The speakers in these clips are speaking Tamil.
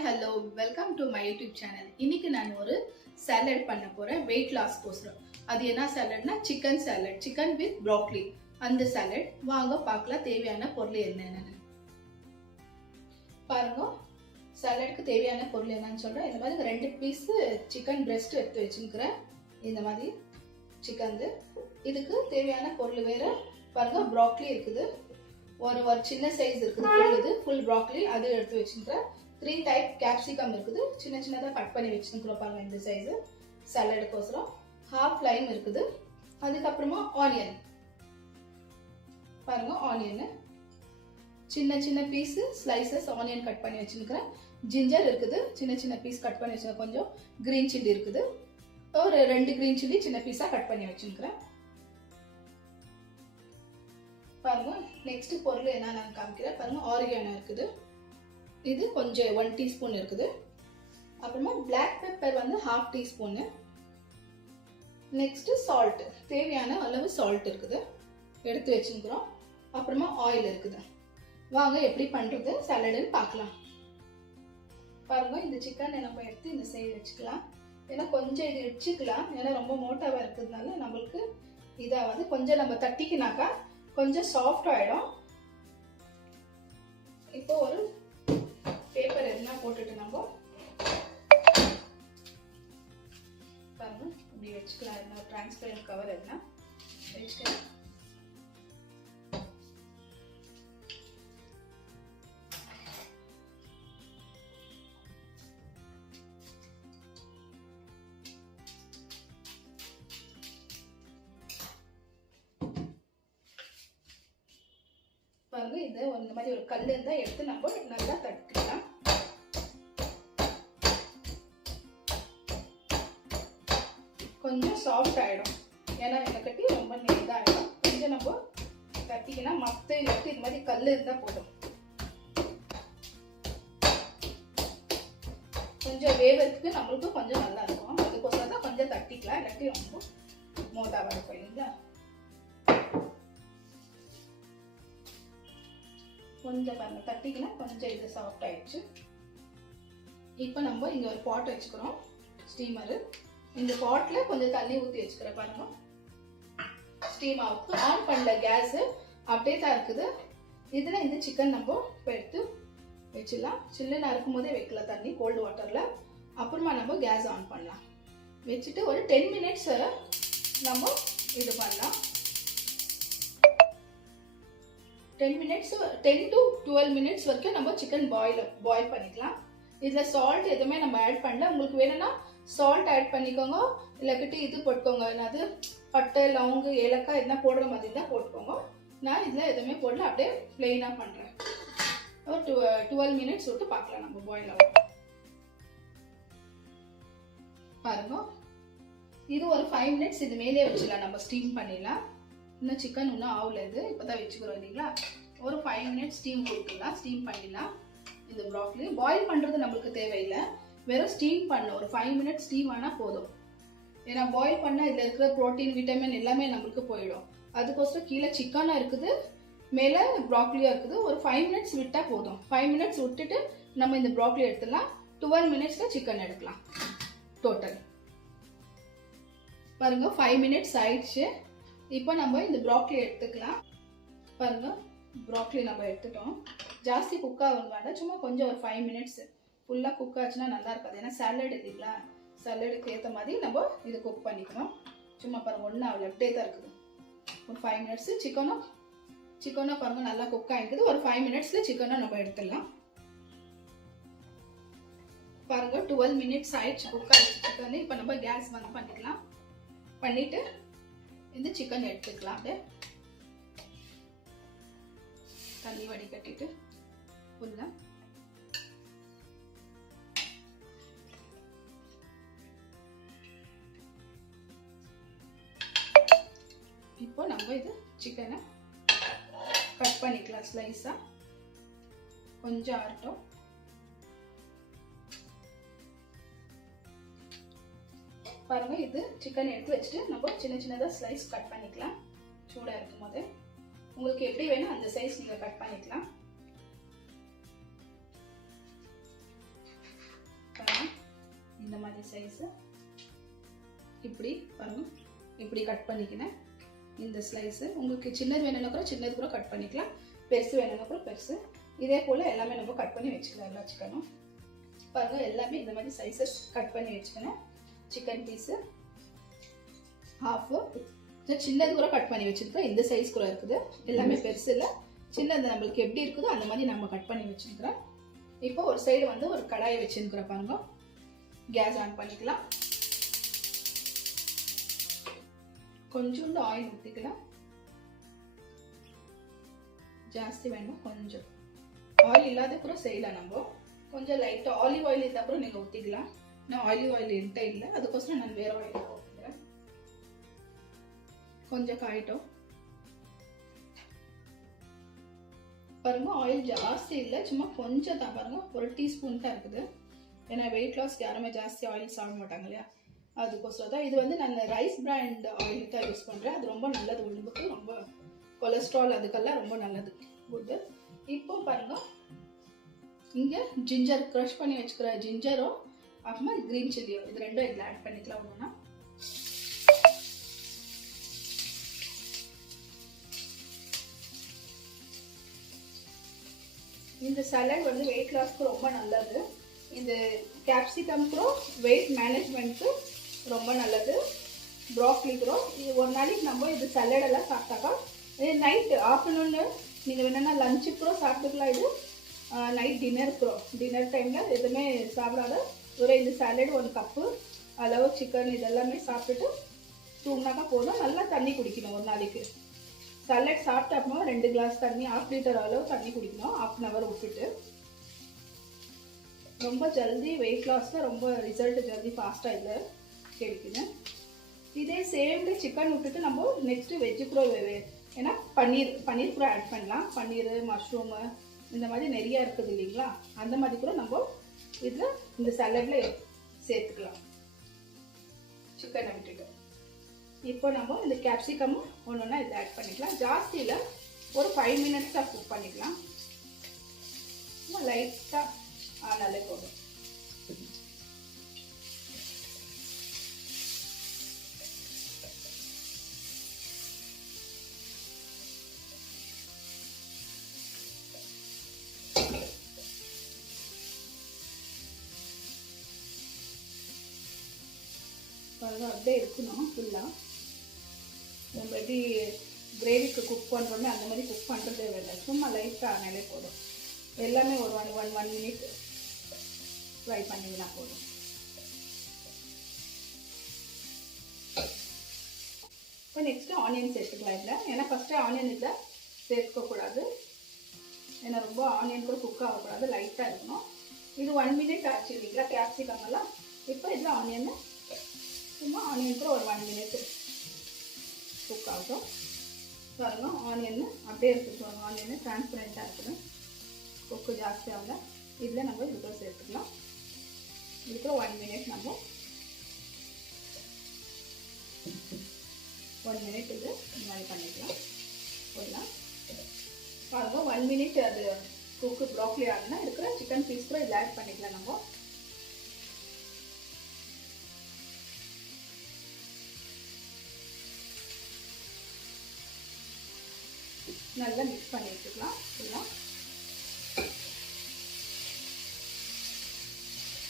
Hi hello welcome to my YouTube channel. இன்னைக்கு நான் ஒரு சாலட் பண்ண போறேன் வெயிட் லாஸ் கோசரம். அது என்ன சாலட்னா chicken salad, chicken with broccoli. அந்த சாலட் வாங்க பார்க்கலாம் தேவையான பொருள் என்னென்னு பாருங்க. சாலட்க்கு தேவையான பொருள் என்னன்னு சொல்றேன். இந்த மாதிரி 2 பீஸ் சிக்கன் பிரெஸ்ட் எடுத்து வச்சுக்கிறேன். இந்த மாதிரி சிக்கன் இதுக்கு தேவையான பொருள் வேற பாருங்க. ப்ரோக்கலி இருக்குது, ஒரு சின்ன சைஸ் இருக்குது, ஃபுல் ப்ரோக்கலி அது எடுத்து வச்சுக்கிறேன். 3 டைப் கேப்சிகம் இருக்குது, சின்ன சின்னதாக கட் பண்ணி வச்சுக்கிறோம் பாருங்க. இந்த சைஸு சாலடுக்கோசரம். ஹாஃப் லைம் இருக்குது. அதுக்கப்புறமா ஆனியன் பாருங்க. ஆனியன் சின்ன சின்ன பீஸ் ஸ்லைசஸ் ஆனியன் கட் பண்ணி வச்சுக்கிறேன். ஜிஞ்சர் இருக்குது, சின்ன சின்ன பீஸ் கட் பண்ணி வச்சுக்கிறேன். கொஞ்சம் கிரீன் சில்லி இருக்குது, ஒரு 2 கிரீன் சில்லி சின்ன பீஸா கட் பண்ணி வச்சுக்கிறேன் பாருங்க. நெக்ஸ்ட் பொருள் என்ன நான் காமிக்கிறேன் பாருங்க. ஆரிகானோ இருக்குது, இது கொஞ்சம் 1 டீஸ்பூன் இருக்குது. அப்புறமா பிளாக் பெப்பர் வந்து 1/2 டீஸ்பூன். நெக்ஸ்ட் சால்ட், தேவையான அளவு சால்ட் இருக்குது எடுத்து வச்சுக்கிறோம். அப்புறமா ஆயில் இருக்குது. வாங்க எப்படி பண்றது சாலடுன்னு பார்க்கலாம் பாருங்க. இந்த சிக்கன் நம்ம எடுத்து இந்த சைடு வச்சுக்கலாம். ஏன்னா கொஞ்சம் இது வச்சுக்கலாம், ஏன்னா ரொம்ப மோட்டாவா இருக்கிறதுனால நம்மளுக்கு இதாவது கொஞ்சம் நம்ம தட்டிக்கினாக்கா கொஞ்சம் சாஃப்ட் ஆயிடும். இப்போ ஒரு பேப்பர் எதுனா போட்டுட்டு நம்ம பாருங்க இப்படி வச்சுக்கலாம். எதுனா டிரான்ஸ்பரண்ட் கவர் எதுனா வச்சுக்கலாம். பாருங்க, இது இந்த மாதிரி ஒரு கல் இருந்தா எடுத்து நம்ம நல்லா தட்டிக்கலாம். கொஞ்சம் சாஃப்ட் ஆயிடும், ஏன்னா கட்டி ரொம்ப இதாகிடும். கொஞ்சம் நம்ம தட்டிக்கினா மத்த இல்லாட்டி இது மாதிரி கல் இருந்தா போதும். கொஞ்சம் வேவறதுக்கு நம்மளுக்கு கொஞ்சம் நல்லா இருக்கும். அதுக்கோசரம் தான் கொஞ்சம் தட்டிக்கலாம், இல்லாட்டி ரொம்ப மோட்டாவா இருக்கும் இல்லைங்களா. கொஞ்சம் பாருங்க தட்டிக்கலாம், கொஞ்சம் இது சாஃப்ட் ஆயிடுச்சு. இப்போ நம்ம இங்க ஒரு பாட் வச்சுக்கிறோம், ஸ்டீமரு. இந்த பாட்ல கொஞ்சம் தண்ணி ஊற்றி வச்சுக்கிறேன் பாருங்க. ஸ்டீம் ஆகுது, ஆன் பண்ணல, கேஸ் அப்படியே தான் இருக்குது. இதுல இந்த சிக்கன் நம்ம எடுத்து வச்சிடலாம். சில்லுன்னு இருக்கும் போதே வைக்கலாம் தண்ணி, கோல்டு வாட்டர்ல. அப்புறமா நம்ம கேஸ் ஆன் பண்ணலாம். வச்சுட்டு ஒரு 10 மினிட்ஸ் நம்ம இது பண்ணலாம். 10 to 12 மினிட்ஸ் வரைக்கும் நம்ம சிக்கன் பாயில் பண்ணிக்கலாம். இதுல சால்ட் எதுவுமே நம்ம ஆட் பண்ணல. உங்களுக்கு வேணும்னா சால்ட் ஆட் பண்ணிக்கோங்க, இல்லாட்டி இது போட்டுக்கோங்க, என்னது பட்டை லவங்கு ஏலக்காய் எதுனா போடுற மாதிரி தான் போட்டுக்கோங்க. நான் இதுல எதுவுமே போடல, அப்படியே பிளெயினா பண்றேன். ஒரு 12 மினிட்ஸ் விட்டு பார்க்கலாம் நம்ம பாயில் ஆகும் பாருங்க. இது ஒரு 5 மினிட்ஸ் இது மேலே வச்சுக்கலாம், நம்ம ஸ்டீம் பண்ணிடலாம். இன்னும் சிக்கன் இன்னும் ஆகல, இது இப்போதான் வச்சுக்கிறோம் இல்லைங்களா. ஒரு 5 மினிட்ஸ் ஸ்டீம் கொடுத்துடலாம், ஸ்டீம் பண்ணிடலாம். இந்த ப்ரோக்கலி பாயில் பண்ணுறது நம்மளுக்கு தேவையில்லை, வெறும் ஸ்டீம் பண்ணணும். ஒரு 5 மினிட்ஸ் ஸ்டீம் ஆனால் போதும். ஏன்னா பாயில் பண்ணால் இதில் இருக்கிற ப்ரோட்டீன் விட்டமின் எல்லாமே நம்மளுக்கு போயிடும். அதுக்கோசரம் கீழே சிக்கனாக இருக்குது, மேலே ப்ரோக்கலியாக இருக்குது. ஒரு 5 மினிட்ஸ் விட்டால் போதும். 5 மினிட்ஸ் விட்டுட்டு நம்ம இந்த ப்ரோக்கலி எடுத்துடலாம். 12 மினிட்ஸில் சிக்கன் எடுக்கலாம். டோட்டல் பாருங்க 5 மினிட்ஸ் ஆயிடுச்சு. இப்போ நம்ம இந்த ப்ரோக்கலி எடுத்துக்கலாம் பாருங்க. ப்ரோக்கலி நம்ம எடுத்துட்டோம். ஜாஸ்தி குக் ஆகும் வேண்டாம், சும்மா கொஞ்சம் ஒரு 5 மினிட்ஸ். ஃபுல்லாக குக் ஆச்சுன்னா நல்லா இருக்காது, ஏன்னா சாலட் இல்லைங்களா. சாலடுக்கு ஏற்ற மாதிரி நம்ம இது குக் பண்ணிக்கணும். சும்மா பாருங்க ஒன்றும் ஆகல, அப்படியே தான் இருக்குது. ஒரு 5 மினிட்ஸ் சிக்கனும் பாருங்க நல்லா குக் ஆகிருக்குது. ஒரு 5 மினிட்ஸில் சிக்கனும் நம்ம எடுத்துடலாம் பாருங்க. 12 மினிட்ஸ் ஆயிடுச்சு குக் ஆகிடுச்சு சிக்கன். இப்போ நம்ம கேஸ் வந்து பண்ணிக்கலாம். பண்ணிட்டு இந்த சிக்கன் எடுத்துக்கலாம். அப்படியே தண்ணி வடிகட்டிட்டு ஃபுல்லா இப்போ நம்ம இது சிக்கனை கட் பண்ணிக்கலாம் ஸ்லைஸா. கொஞ்சம் ஆறட்டும். பாருங்க, இது சிக்கன் எடுத்து வச்சுட்டு நம்ம சின்ன சின்னதாக ஸ்லைஸ் கட் பண்ணிக்கலாம். சூடாக இருக்கும் போது உங்களுக்கு எப்படி வேணும் அந்த சைஸ் நீங்கள் கட் பண்ணிக்கலாம். இந்த மாதிரி சைஸு இப்படி பாருங்க, இப்படி கட் பண்ணிக்கினேன். இந்த ஸ்லைஸு உங்களுக்கு சின்னது வேணும்னா கூட சின்னது கூட கட் பண்ணிக்கலாம், பெருசு வேணும்னா கூட பெருசு. இதே போல் எல்லாமே நம்ம கட் பண்ணி வச்சுக்கலாம். எல்லா சிக்கனும் பாருங்கள் எல்லாமே இந்த மாதிரி சைஸஸ் கட் பண்ணி வச்சுக்கணும். சிக்கன் பீஸு ஹாஃபு சின்னது கூட கட் பண்ணி வச்சுருக்கோம். இந்த சைஸ் கூட இருக்குது, எல்லாமே பெருசு இல்லை, சின்னது நம்மளுக்கு எப்படி இருக்குதோ அந்த மாதிரி நம்ம கட் பண்ணி வச்சுருக்கிறோம். இப்போ ஒரு சைடு வந்து ஒரு கடாயை வச்சுருக்கிற பாருங்க. கேஸ் ஆன் பண்ணிக்கலாம். கொஞ்சோண்டு ஆயில் ஊற்றிக்கலாம். ஜாஸ்தி வேணும், கொஞ்சம் ஆயில் இல்லாத கூட செய்யலாம். நம்ம கொஞ்சம் லைட்டாக ஆலிவ் ஆயில் இருந்தால் கூட நீங்கள் ஊற்றிக்கலாம். நான் ஆலிவ் ஆயில் என்கிட்ட இல்லை, அதுக்கோசரம் நான் வேறு ஆயில் ஊற்றிக்கிறேன். கொஞ்சம் காயிட்டோம் பாருங்க. ஆயில் ஜாஸ்தி இல்லை, சும்மா கொஞ்சம் தான் பாருங்க, ஒரு டீஸ்பூன் தான் இருக்குது. ஏன்னா வெயிட் லாஸ்க்கு யாருமே ஜாஸ்தி ஆயில் சாப்பிட மாட்டாங்க இல்லையா, அதுக்கோசரம் தான். இது வந்து நான் ரைஸ் பிராண்ட் ஆயில் தான் யூஸ் பண்ணுறேன். அது ரொம்ப நல்லது உடம்புக்கு, ரொம்ப கொலஸ்ட்ரால் அதுக்கெல்லாம் ரொம்ப நல்லது குட்டு. இப்போ பாருங்க, இங்கே ஜிஞ்சர் க்ரஷ் பண்ணி வச்சுக்கிற ஜிஞ்சரும் அப்புறமா க்ரீன் சில்லியோ இது ரெண்டும் இதில் ஆட் பண்ணிக்கலாம். ஒன்றுனா இந்த சலாட் வந்து வெயிட் லாஸ்க்கு ரொம்ப நல்லது. இந்த கேப்சிகம் கூட வெயிட் மேனேஜ்மெண்ட்க்கு ரொம்ப நல்லது. ப்ராக்லி கூட இது ஒரு நாளைக்கு நம்ம இது சலாடெல்லாம் சாப்பிட்டாக்கா, இது நைட் ஆஃப்டர்நூன்னு நீங்கள் வேணும்னா லஞ்சுக்கு கூட சாப்பிட்டுக்கலாம். இது நைட் டின்னர் டைமில் எதுவுமே சாப்பிடாத ஒரு இந்த சாலட் 1 கப்பு அளவு சிக்கன் இதெல்லாமே சாப்பிட்டுட்டு தூங்கினாக்கா போதும். நல்லா தண்ணி குடிக்கணும் ஒரு நாளைக்கு. சாலட் சாப்பிட்ட அப்புறமா 2 கிளாஸ் தண்ணி, 1/2 லிட்டர் அளவு தண்ணி குடிக்கணும் 1/2 hour விட்டுட்டு. ரொம்ப ஜல்தி வெயிட் லாஸில் ரொம்ப ரிசல்ட் ஜல்தி ஃபாஸ்ட்டாக இதில் கிடைக்குது. இதே சேம்டு சிக்கன் விட்டுட்டு நம்ம நெக்ஸ்ட்டு வெஜ்ஜு கூட ஏன்னா பன்னீர் கூட ஆட் பண்ணலாம். பன்னீர், மஷ்ரூமு இந்த மாதிரி நிறையா இருக்குது இல்லைங்களா, அந்த மாதிரி கூட நம்ம இதில் இந்த சலாடில் சேர்த்துக்கலாம் சிக்கனை விட்டுட்டு. இப்போ நம்ம இந்த கேப்சிகமும் ஒன்றுன்னா இதில் ஆட் பண்ணிக்கலாம். ஜாஸ்தியில் ஒரு 5 minutes தான் குக் பண்ணிக்கலாம். லைட்டாக ஆனாலே போதும். அப்படியே இருக்கணும் ஃபுல்லாக. நம்ம எப்படி கிரேவிக்கு குக் பண்ணுறோமே அந்த மாதிரி குக் பண்ணுறதே வேலை, சும்மா லைட்டாக ஆனாலே போதும். எல்லாமே ஒரு 1 minute ஃப்ரை பண்ணிங்கன்னா போதும். இப்போ நெக்ஸ்ட்டு ஆனியன் சேர்த்துக்கலாம் இதில். ஏன்னா ஃபஸ்ட்டு ஆனியன் இதில் சேர்க்கக்கூடாது, ஏன்னா ரொம்ப ஆனியன் கூட குக் ஆகக்கூடாது, லைட்டாக இருக்கணும். இது 1 minute ஆச்சு இல்லைங்களா கேப்சிகம் எல்லாம். இப்போ இதில் ஆனியன் சும்மா ஆனியன் கூட ஒரு 1 minute குக் ஆகும். பாருங்க ஆனியன் அப்படியே இருக்குது, ஆனியன் டிரான்ஸ்பரண்ட்டாக இருக்குது, குக்கு ஜாஸ்தியாக. இதில் நம்ம இதுக்குள்ள சேர்த்துக்கலாம். இதுக்குள்ள 1 minute நம்ம 1 minute இது இந்த மாதிரி பண்ணிக்கலாம். போடலாம் பாருங்க 1 minute அது குக்கு ப்ராக்லி ஆகுனா இருக்கிற சிக்கன் பீஸ் கூட இதில் ஆட் பண்ணிக்கலாம். நம்ம நல்லா மிக்ஸ் பண்ணி வச்சுக்கலாம் ஃபுல்லாக.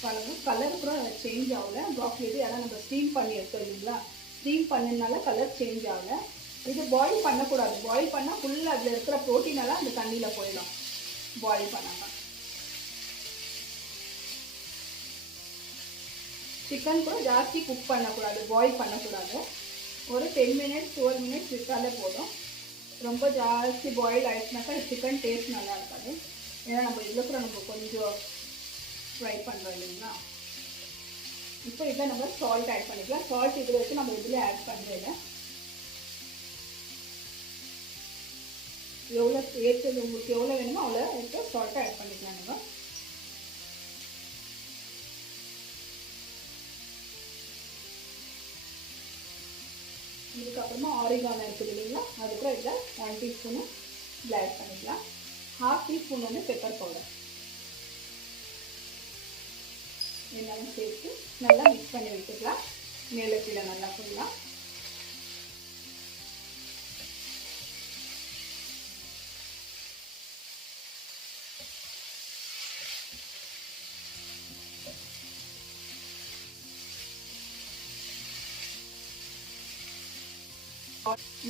பாருங்க கலர் கூட சேஞ்ச் ஆகலை ப்ராக்லி. அதெல்லாம் நம்ம ஸ்டீம் பண்ணி எடுத்தோம் இல்லைங்களா, ஸ்டீம் பண்ணனால கலர் சேஞ்ச் ஆகலை. இது பாயில் பண்ணக்கூடாது, பாயில் பண்ணால் ஃபுல்லாக அதில் இருக்கிற ப்ரோட்டீனெல்லாம் அந்த தண்ணியில் போயிடும். பாயில் பண்ணாமல் சிக்கன் கூட ஜாஸ்தி குக் பண்ணக்கூடாது, பாயில் பண்ணக்கூடாது. ஒரு 10 minutes 12 minutes விட்டாலே போதும். ரொம்ப ஜாஸ்தி பாயில் ஆகிடுச்சுனாக்கா சிக்கன் டேஸ்ட் நல்லா இருக்காது. ஏன்னா நம்ம இதில் கூட நம்ம கொஞ்சம் ஃப்ரை பண்ணுறோம் இல்லைங்களா. இப்போ இதில் நம்ம சால்ட் ஆட் பண்ணிக்கலாம். சால்ட் இதில் வச்சு நம்ம இதில் ஆட் பண்ணுறதில்ல. எவ்வளோ ஏற்றது உங்களுக்கு எவ்வளோ வேணுமோ அவ்வளோ எடுத்து சால்ட்டை ஆட் பண்ணிக்கலாம். நம்ம இதுக்கப்புறமா ஆரிகானோ இருக்குது இல்லைங்களா, அது கூட இதில் 1 teaspoon இதில் ஆட் பண்ணிக்கலாம். 1/2 teaspoon வந்து பெப்பர் பவுடர். எல்லாமே சேர்த்து நல்லா மிக்ஸ் பண்ணி விட்டுக்கலாம். மேலே கீழே நல்லா ஃபுல்லாக.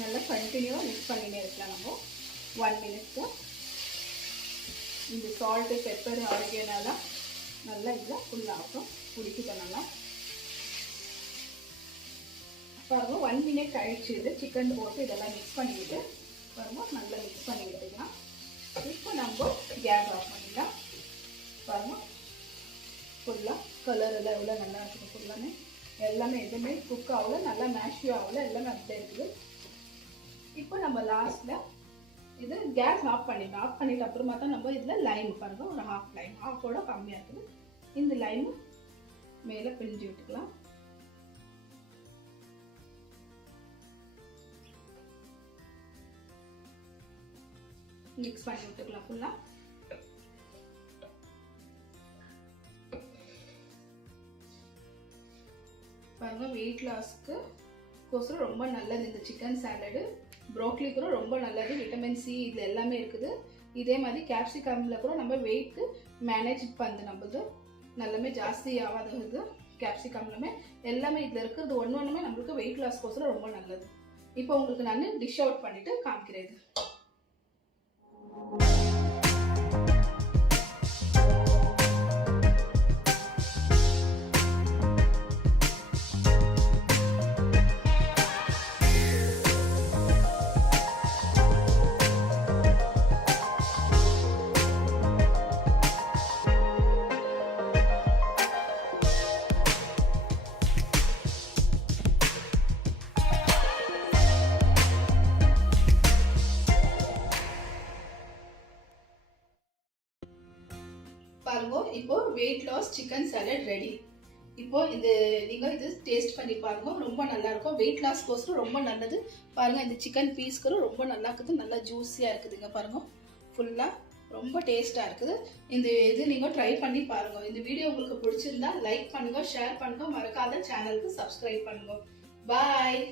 நல்லா கண்டினியூவாக மிக்ஸ் பண்ணினே இருக்கலாம். நம்ம 1 மினிட்க்கு இந்த சால்ட்டு பெப்பர் ஆரிகேனோலாம் நல்லா இதில் ஃபுல்லாகட்டும், குடிக்கிட்டோம் நல்லா. பாருங்க 1 மினிட் ஆயிடுச்சு. இது சிக்கன் போட்டு இதெல்லாம் மிக்ஸ் பண்ணிவிட்டு பாருங்க நல்லா மிக்ஸ் பண்ணி விட்டுக்கலாம். இப்போ நம்ம கேஸ் ஆஃப் பண்ணிடலாம். பாருங்க ஃபுல்லாக கலர் எல்லாம் எவ்வளோ நல்லா இருக்குது. ஃபுல்லாமே எல்லாமே எதுவுமே குக் ஆகல, நல்லா மேஷ்யூ ஆகல, எல்லாமே அப்படியே இருக்குது. இப்போ நம்ம லாஸ்ட்டில் இது கேஸ் ஆஃப் பண்ணிடலாம். ஆஃப் பண்ணிட்டு அப்புறமா தான் நம்ம இதில் லைம் பாருங்க, ஒரு ஹாஃப் லைம், ஹாஃபோட கம்மியாக இருக்குது. இந்த லைம் மேலே பிழிஞ்சு விட்டுக்கலாம். மிக்ஸ் பண்ணி விட்டுக்கலாம் ஃபுல்லாக. பாருங்க வெயிட் லாஸ்க்கு கோசரம் ரொம்ப நல்லது இந்த சிக்கன் சாலடு. ப்ரோக்லி கூட ரொம்ப நல்லது, விட்டமின் சி இதில் எல்லாமே இருக்குது. இதே மாதிரி கேப்சிகமில் கூட நம்ம வெயிட்டு மேனேஜ் பண்ணுது. நம்மளது நல்லாமே ஜாஸ்தி ஆகாது. கேப்சிகம்லுமே எல்லாமே இதில் இருக்கிறது ஒன்றுமே நம்மளுக்கு வெயிட் லாஸ் கோசரம் ரொம்ப நல்லது. இப்போ உங்களுக்கு நான் டிஷ் அவுட் பண்ணிட்டு காமிக்கிறேன். பாருங்க இப்போ weight loss chicken salad ready. இப்போ இது நீங்கள் இது டேஸ்ட் பண்ணி பாருங்க, ரொம்ப நல்லா இருக்கும். வெயிட் லாஸ் கோசரம் ரொம்ப நல்லது. பாருங்க இந்த சிக்கன் பீஸ்க்கு ரொம்ப நல்லா இருக்குது, நல்லா ஜூஸியாக இருக்குதுங்க. பாருங்க ஃபுல்லாக ரொம்ப டேஸ்ட்டாக இருக்குது. இந்த இது நீங்கள் ட்ரை பண்ணி பாருங்க. இந்த வீடியோ உங்களுக்கு பிடிச்சிருந்தா லைக் பண்ணுங்க, ஷேர் பண்ணுங்க, மறக்காத சேனலுக்கு சப்ஸ்கிரைப் பண்ணுங்க. பாய்.